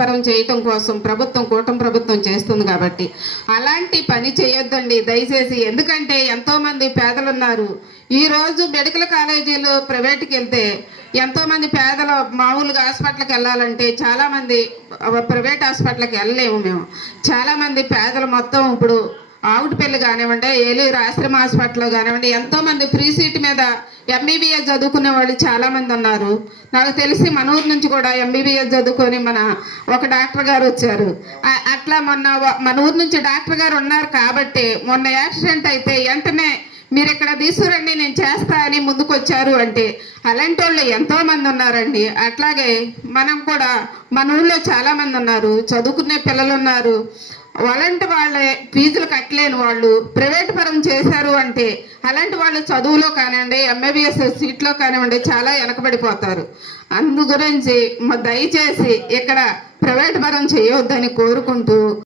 పరం చేయటం కోసం ప్రభుత్వం కూటమి ప్రభుత్వం చేస్తుంది కాబట్టి. అలాంటి పని చేయొద్దండి. దయచేసి ఎందుకంటే ఎంతోమంది పేదలు ఉన్నారు ఈరోజు మెడికల్ కాలేజీలు ప్రైవేట్కి వెళ్తే ఎంతోమంది పేదలు మామూలుగా హాస్పిటల్కి వెళ్ళాలంటే చాలామంది ప్రైవేట్ హాస్పిటల్కి వెళ్ళలేము మేము. చాలామంది పేదలు మొత్తం ఇప్పుడు ఆవుటిపల్లి కానివ్వండి ఏలూరు ఆశ్రమ హాస్పిటల్లో కానివ్వండి ఎంతోమంది ఫ్రీ సీట్ మీద ఎంబీబీఎస్ చదువుకునే వాళ్ళు చాలామంది ఉన్నారు. నాకు తెలిసి మన ఊరు నుంచి కూడా ఎంబీబీఎస్ చదువుకొని మన ఒక డాక్టర్ గారు వచ్చారు. అట్లా మొన్న మన ఊరు నుంచి డాక్టర్ గారు ఉన్నారు కాబట్టి మొన్న యాక్సిడెంట్ అయితే వెంటనే మీరు ఇక్కడ తీసుకురండి నేను చేస్తా అని ముందుకొచ్చారు అంటే అలాంటి వాళ్ళు ఎంతో మంది ఉన్నారండి. అట్లాగే మనం కూడా మన ఊళ్ళో చాలా మంది ఉన్నారు. చదువుకునే పిల్లలు ఉన్నారు. అలాంటి వాళ్ళే ఫీజులు కట్టలేని వాళ్ళు ప్రైవేట్ పరం చేశారు అంటే అలాంటి వాళ్ళు చదువులో కానివ్వండి ఎంబీబీఎస్ సీట్లో కానివ్వండి చాలా వెనకబడిపోతారు. అందు గురించి దయచేసి ఇక్కడ ప్రైవేట్ పరం చేయొద్దని కోరుకుంటూ